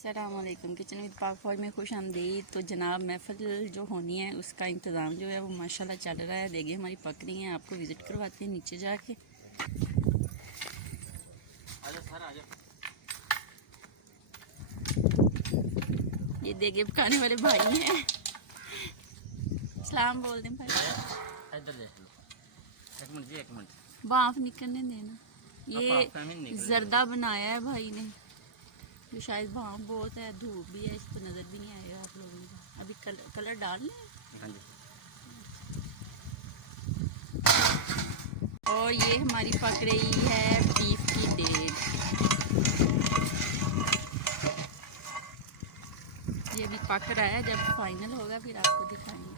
अस्सलामुअलैकुम। Kitchen with पाक फौज में खुश आमदीद। तो जनाब महफिल जो होनी है उसका इंतज़ाम जो है वो माशाल्लाह चल रहा है। देखिए हमारी पक रही हैं, आपको विज़िट करवाते हैं नीचे जाके। ये देखिए पकाने वाले भाई हैं। सलाम बोल दें भाई। इधर देख लो। एक मिनट जी, एक मिनट। भाप निकलने देना। ये जर्दा बनाया है भाई ने, जो शायद भाप बहुत है, धूप भी है, इस पर नज़र भी नहीं आएगा आप लोगों को। अभी कलर डाल लें। हाँ जी। और ये हमारी पक रही है बीफ की डेग। ये अभी पक रहा है, जब फाइनल होगा फिर आपको दिखाएंगे।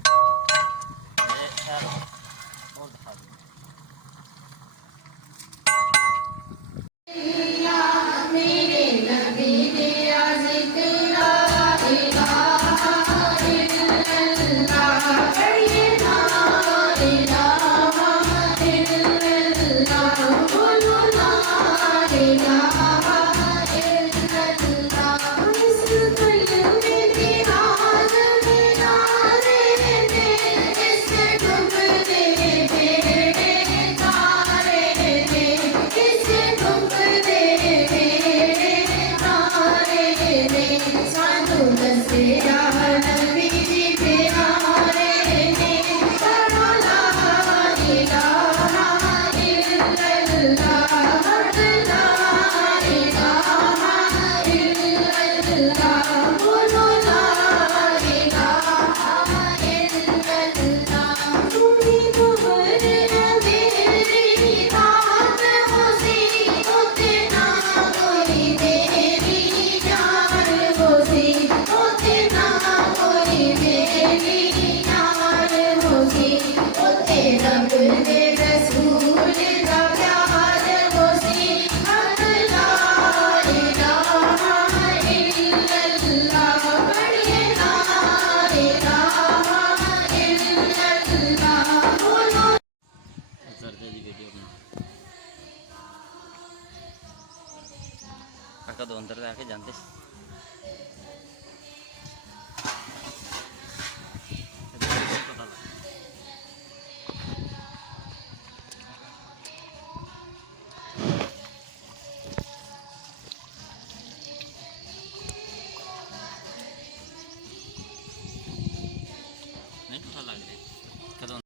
काका दो अंदर जाके जानते